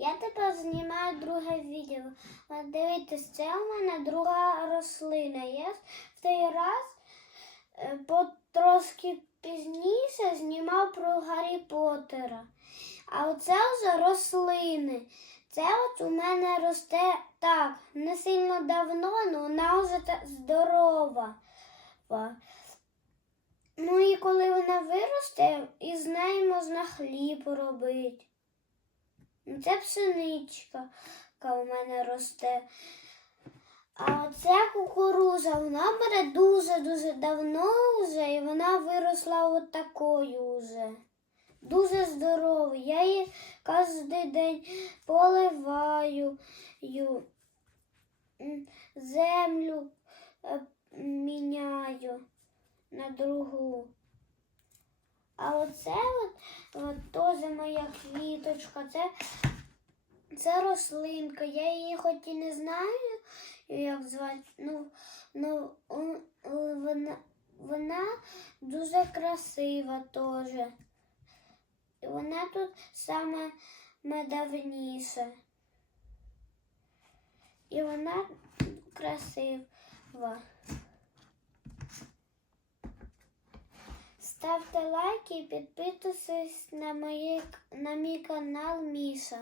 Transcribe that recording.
Я тепер знімаю друге відео. Дивіться, це у мене друга рослина. Я в той раз е, по трошки пізніше знімав про Гаррі Поттера. А оце вже рослини. Це от у мене росте так, не сильно давно, але вона вже здорова. Ну і коли вона виросте, із неї можна хліб робити. Це пшеничка, яка у мене росте. А оця кукуруза, вона бере дуже-дуже давно вже, і вона виросла от такою вже. Дуже здорова. Я її кожен день поливаю, землю е, міняю на другу. А оце от, от теж моя квіточка, це, це рослинка. Я її хоч і не знаю, як звати, ну, ну вона, вона дуже красива теж. Вона тут саме найдавніша. І вона красива. Ставте лайки і підписуйтесь на, мої, на мій канал Міша.